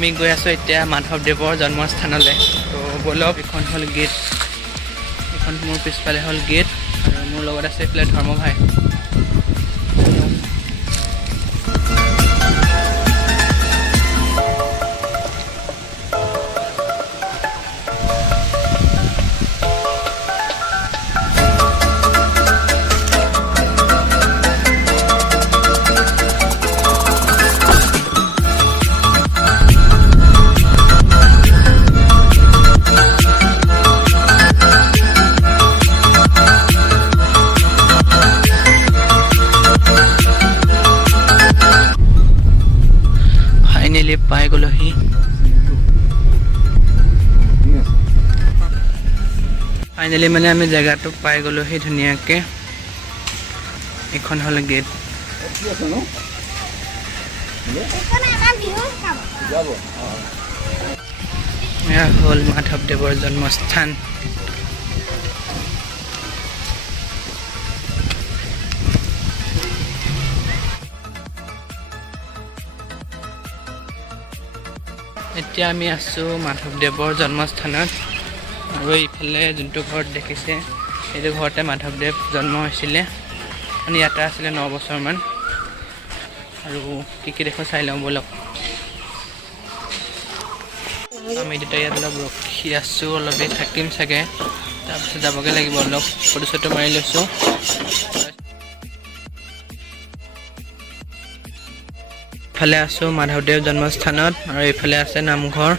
আমি গৈ আছোঁ এতিয়া মাধৱদেৱৰ জন্মস্থানলৈ। তো ব'লক, এখন হ'ল গেট, এখন মোৰ পিছফালে হ'ল গেট, আৰু মোৰ লগত আছে এইফালে ধৰ্মভাই। পাই গ'লোহি। ফাইনেলি মানে আমি জেগাটো পাই গ'লোহি ধুনীয়াকৈ। এইখন হ'ল গেট। এয়া হ'ল মাধৱদেৱৰ জন্মস্থান। এতিয়া আমি আছোঁ মাধৱদেৱৰ জন্মস্থানত, আৰু এইফালে যোনটো ঘৰত দেখিছে সেইটো ঘৰতে মাধৱদেৱ জন্ম হৈছিলে, মানে ইয়াতে আছিলে 9 বছৰমান। আৰু কি দেখো চাই লওঁ ব'লক। আমি তেতিয়া ইয়াত অলপ ৰখি আছোঁ, অলপ দেৰি থাকিম চাগে, তাৰপিছত যাবগৈ লাগিব। অলপ ফটো চটো মাৰি লৈছোঁ। ইফালে আছোঁ মাধৱদেৱ জন্মস্থানত, আৰু এইফালে আছে নামঘৰ,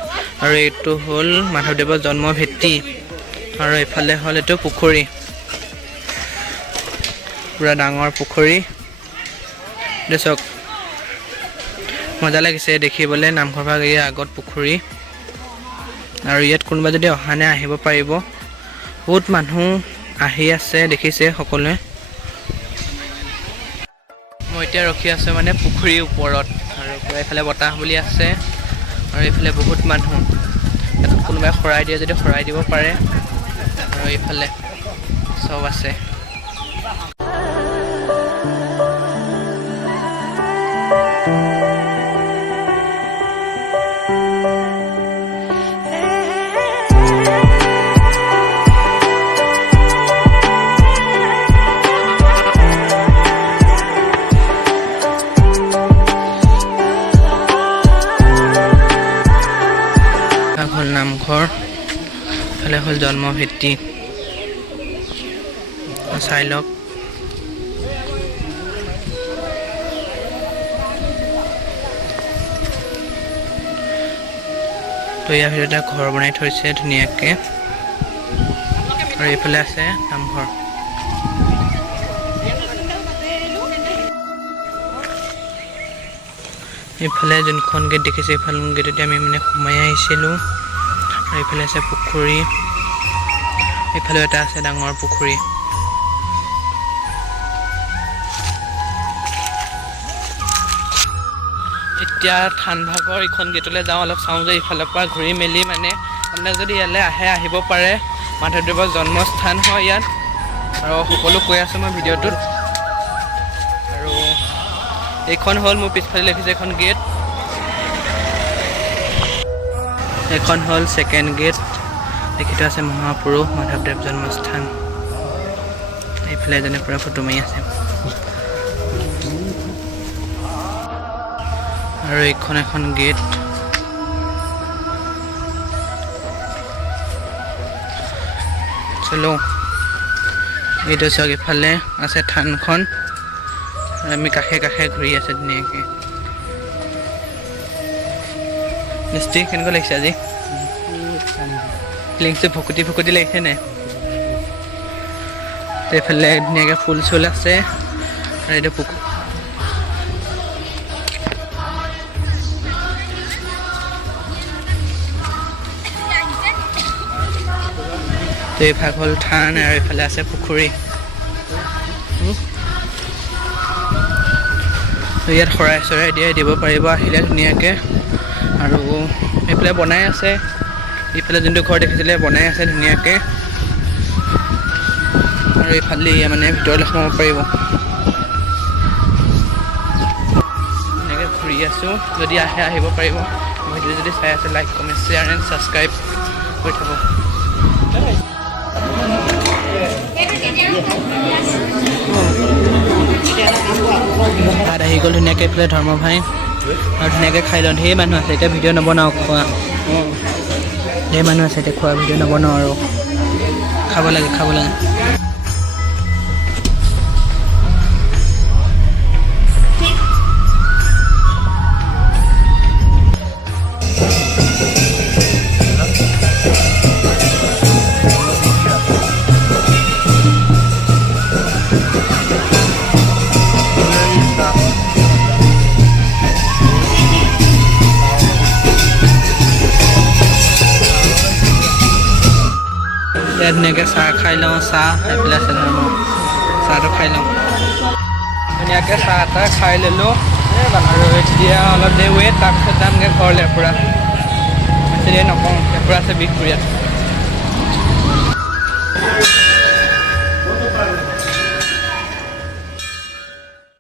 আৰু এইটো হ'ল মাধৱদেৱৰ জন্মভেটি, আৰু এইফালে হ'ল এইটো পুখুৰী, পুৰা ডাঙৰ পুখুৰী। চাওক, মজা লাগিছে দেখিবলৈ। নামঘৰ ভাগ এই আগত পুখুৰী, আৰু ইয়াত কোনোবা যদি অহা নাই আহিব পাৰিব। বহুত মানুহ আহি আছে দেখিছে সকলোৱে। মই এতিয়া ৰখি আছোঁ মানে পুখুৰীৰ ওপৰত, আৰু এইফালে বতাহ বুলি আছে, আৰু এইফালে বহুত মানুহ। ইয়াত কোনোবাই শৰাই দিয়ে যদি শৰাই দিব পাৰে, আৰু এইফালে চব আছে। হ'ল নামঘৰ, ইফালে হ'ল জন্মভেটি। চাই লওক। তো ইয়াৰ ভিতৰতে ঘৰ বনাই থৈছে ধুনীয়াকৈ, আৰু এইফালে আছে নামঘৰ। এইফালে যোনখন গেট দেখিছে, এইফালে গেটতে আমি মানে সোমাই আহিছিলোঁ। আৰু এইফালে আছে পুখুৰী, এইফালে এটা আছে ডাঙৰ পুখুৰী। এতিয়া ঠানভাগৰ এইখন গেটলৈ যাওঁ, অলপ চাওঁ যে ইফালৰ পৰা ঘূৰি মেলি, মানে আপোনালোকে যদি ইয়ালৈ আহিব পাৰে। মাধৱদেৱৰ জন্মস্থান হয় ইয়াত, আৰু সকলো কৈ আছোঁ মই ভিডিঅ'টোত। আৰু এইখন হ'ল মোৰ পিছফালে দেখিছে এখন গেট, এইখন হ'ল ছেকেণ্ড গেট। লিখিত আছে মহাপুৰুষ মাধৱদেৱ জন্মস্থান। এইফালে এজনে পূৰা ফটো মাৰি আছে। আৰু এইখন এখন গেট। চলো, এইটো চাওক, ইফালে আছে থানখন, আমি কাষে কাষে ঘূৰি আছে ধুনীয়াকৈ। মিস্ত্ৰী কেনেকুৱা লাগিছে আজি? ফিলিংছটো ভকুতি ভকুতি লাগিছে নাই? এইফালে ধুনীয়াকৈ ফুল চুল আছে, আৰু এইটো তো এইভাগ হ'ল থান, আৰু এইফালে আছে পুখুৰী। ইয়াত শৰাই চৰাই দিব পাৰিব আহিলে ধুনীয়াকৈ। আৰু এইফালে বনাই আছে, এইফালে যোনটো ঘৰ দেখিছিলে বনাই আছে ধুনীয়াকৈ। আৰু এইফালে মানে ভিতৰলৈ সোমাব পাৰিব। ধুনীয়াকৈ ঘূৰি আছোঁ, যদি আহিব পাৰিব। ভিডিঅ' যদি চাই আছে like comment share and subscribe কৰি থাকক। ভাত আহি গ'ল ধুনীয়াকৈ এইফালে ধৰ্ম ভাই আৰু ধুনীয়াকৈ খাই লওঁ। ঢেৰ মানুহ আছে, এতিয়া ভিডিঅ' নবনাওঁ খোৱা। ঢেৰ মানুহ আছে, এতিয়া খোৱা ভিডিঅ' নবনাওঁ আৰু খাব লাগে খাব লাগে। ধুনীয়াকৈ চাহ খাই লওঁ। চাহ এইফালে আছে ধৰ্ম, চাহটো খাই লওঁ। ধুনীয়াকৈ চাহ তাহ খাই ল'লোঁ আৰু এতিয়া অলপ দেৰি ৱেট, তাৰপিছত যামগৈ ঘৰলৈ। পূৰা বেছি দেৰি নকওঁ, পূৰা আছে বিহপুৰীয়াত।